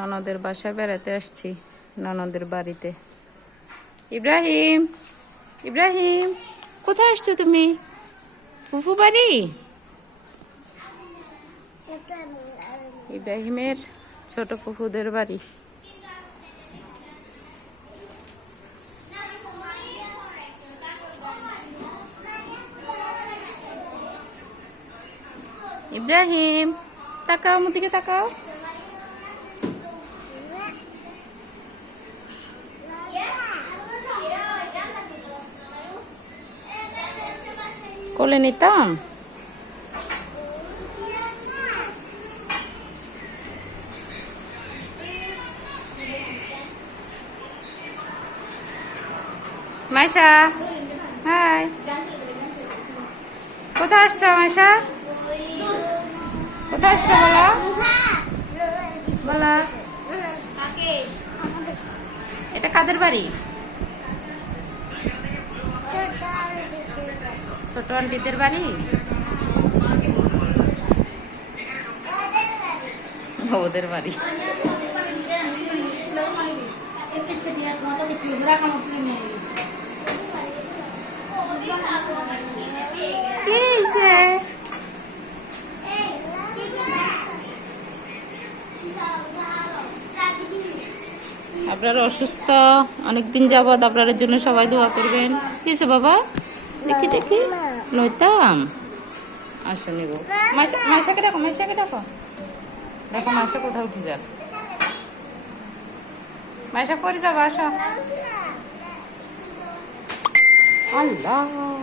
ননদের বাসায় বেড়াতে আসছি, ননদের বাড়িতে। ইব্রাহিম ইব্রাহিম, কোথায় আসছো তুমি? ফুফু বাড়ি? ইব্রাহিমের ছোট ফুফুদের বাড়ি। ইব্রাহিম, তাকাও আমার দিকে তাকাও। কোলে নিতাম। মাইশা হাই। কোথায় আসছো মাইশা? কোথায় আসছো বলো? বলো। এটা কাদের বাড়ি? ছোট আন্টিদের বাড়ি? ওদের বাড়ি? আপনারা অসুস্থ অনেকদিন যাবৎ আপনাদের জন্য সবাই দোয়া করবেন। কি বাবা। দেখি দেখি। লইতাম। আসো নিব। মাসাকে ডাকো মাসাকে ডাকো। দেখো মাসা কোথাও উঠে যান মাসা পরে যাব আসো। আল্লাহ।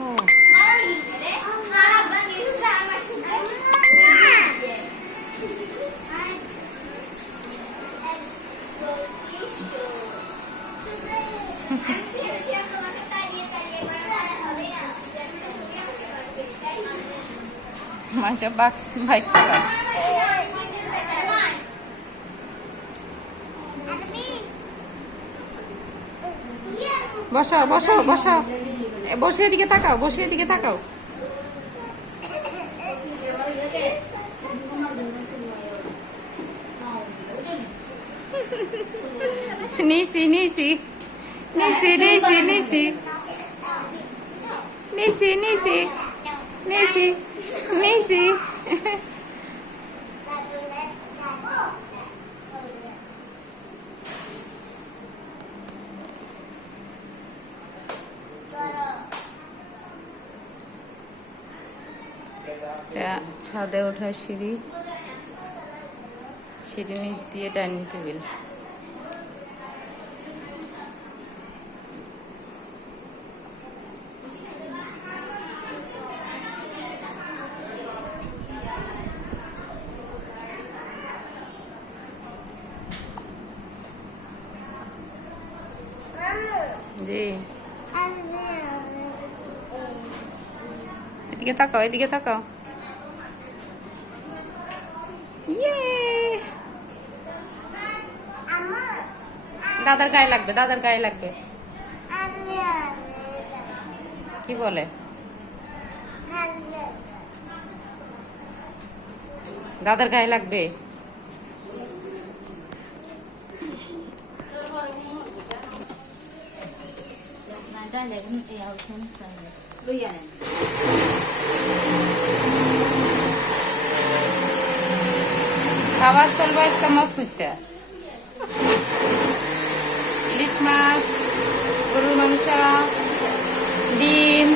মাসা বাক্স বাইক চালা বসো বসো বসো এ, বসে এদিকে তাকাও বসে এদিকে তাকাও। নিসি নিসি। নিসি নিসি নিসি। নিসি নিসি। নিসি। এটা ছাদে ওঠার সিঁড়ি। সিঁড়ি নিচ দিয়ে ডাইনিং টেবিল। জি এদিকে তাকাও এদিকে তাকাও ইয়ে দাদার গায়ে লাগবে দাদার গায়ে লাগবে কি বলে দাদার গায়ে লাগবে legan ay awsan sa luyanan. খাবার চলবো আজকে মাছ হচ্ছে ইলিশ মাছ গরু মাংস ডিম